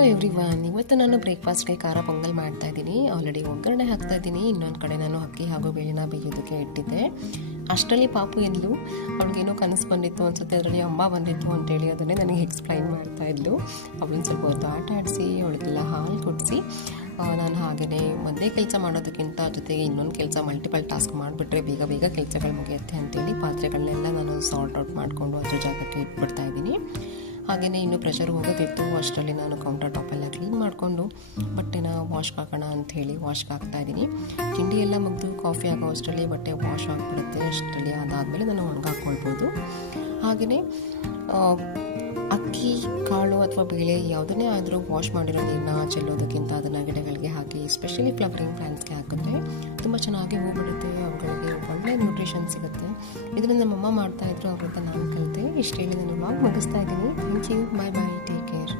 Hello everyone, ಇವತ್ತು ನಾನು ಬ್ರೇಕ್ಫಾಸ್ಟ್ಗೆ ಖಾರ ಪೊಂಗಲ್ ಮಾಡ್ತಾ ಇದ್ದೀನಿ. ಆಲ್ರೆಡಿ ಒಗ್ಗರಣೆ ಹಾಕ್ತಾ ಇದ್ದೀನಿ. ಇನ್ನೊಂದು ಕಡೆ ನಾನು ಅಕ್ಕಿ ಹಾಗೂ ಬೇಳೆನ ಬೇಯೋದಕ್ಕೆ ಇಟ್ಟಿದ್ದೆ. ಅಷ್ಟರಲ್ಲಿ ಪಾಪು ಎದ್ಲು. ಅವಳಿಗೇನೋ ಕನಸು ಬಂದಿತ್ತು ಅನ್ಸುತ್ತೆ, ಅದರಲ್ಲಿ ಅಮ್ಮ ಬಂದಿತ್ತು ಅಂತೇಳಿ ಅದನ್ನೇ ನನಗೆ ಎಕ್ಸ್ಪ್ಲೈನ್ ಮಾಡ್ತಾ ಇದ್ಲು. ಅವಳನ್ನ ಸ್ವಲ್ಪ ಹೊತ್ತು ಆಟ ಆಡಿಸಿ ಅವಳಿಗೆಲ್ಲ ಹಾಲು ಕೊಡಿಸಿ ನಾನು ಹಾಗೆಯೇ ಒಂದೇ ಕೆಲಸ ಮಾಡೋದಕ್ಕಿಂತ ಜೊತೆಗೆ ಇನ್ನೊಂದು ಕೆಲಸ ಮಲ್ಟಿಪಲ್ ಟಾಸ್ಕ್ ಮಾಡಿಬಿಟ್ರೆ ಬೇಗ ಬೇಗ ಕೆಲಸಗಳು ಮುಗಿಯುತ್ತೆ ಅಂತೇಳಿ ಪಾತ್ರೆಗಳನ್ನೆಲ್ಲ ನಾನು ಸಾರ್ಟ್ ಔಟ್ ಮಾಡಿಕೊಂಡು ಅದ್ರ ಜಾಗಕ್ಕೆ ಇಟ್ಬಿಡ್ತಾ ಇದ್ದೀನಿ. ಹಾಗೆಯೇ ಇನ್ನೂ ಪ್ರೆಷರ್ ಹೋಗೋದಿತ್ತು. ಅಷ್ಟರಲ್ಲಿ ನಾನು ಕೌಂಟರ್ ಟಾಪೆಲ್ಲ ಕ್ಲೀನ್ ಮಾಡಿಕೊಂಡು ಬಟ್ಟೆನ ವಾಶ್ಗೆ ಹಾಕೋಣ ಅಂಥೇಳಿ ವಾಶ್ಗೆ ಹಾಕ್ತಾಯಿದ್ದೀನಿ. ತಿಂಡಿ ಎಲ್ಲ ಮುಗಿದು ಕಾಫಿ ಆಗೋ ಅಷ್ಟರಲ್ಲಿ ಬಟ್ಟೆ ವಾಶ್ ಆಗಿಬಿಡುತ್ತೆ. ಅಷ್ಟರಲ್ಲಿ ಅದಾದಮೇಲೆ ನಾನು ಒಣಗಾಕ್ಕೊಳ್ಬೋದು. ಹಾಗೆಯೇ ಅಕ್ಕಿ ಕಾಳು ಅಥವಾ ಬೇಳೆ ಯಾವುದನ್ನೇ ಆದರೂ ವಾಶ್ ಮಾಡಿರೋ ನೀರನ್ನ ಚೆಲ್ಲೋದಕ್ಕಿಂತ ಅದನ್ನು ಗಿಡಗಳಿಗೆ ಹಾಕಿ ಎಸ್ಪೆಷಲಿ ಫ್ಲವರಿಂಗ್ ಪ್ಲಾಂಟ್ಸ್ಗೆ ಹಾಕಿದ್ರೆ ತುಂಬ ಚೆನ್ನಾಗಿ ಹೂ ಬಿಡುತ್ತೆ. ಅವುಗಳಿಗೆ ಒಳ್ಳೆ ನ್ಯೂಟ್ರಿಷನ್ ಸಿಗುತ್ತೆ. ಇದನ್ನು ನಮ್ಮಮ್ಮ ಮಾಡ್ತಾಯಿದ್ರು, ಅವರಿಂದ ನಾನು ಕಲಿತೆ. ಇಷ್ಟು ಹೇಳಿ ನಾನು ಇವಾಗ ಮುಗಿಸ್ತಾ ಇದ್ದೀನಿ. Thank you, bye bye, take care.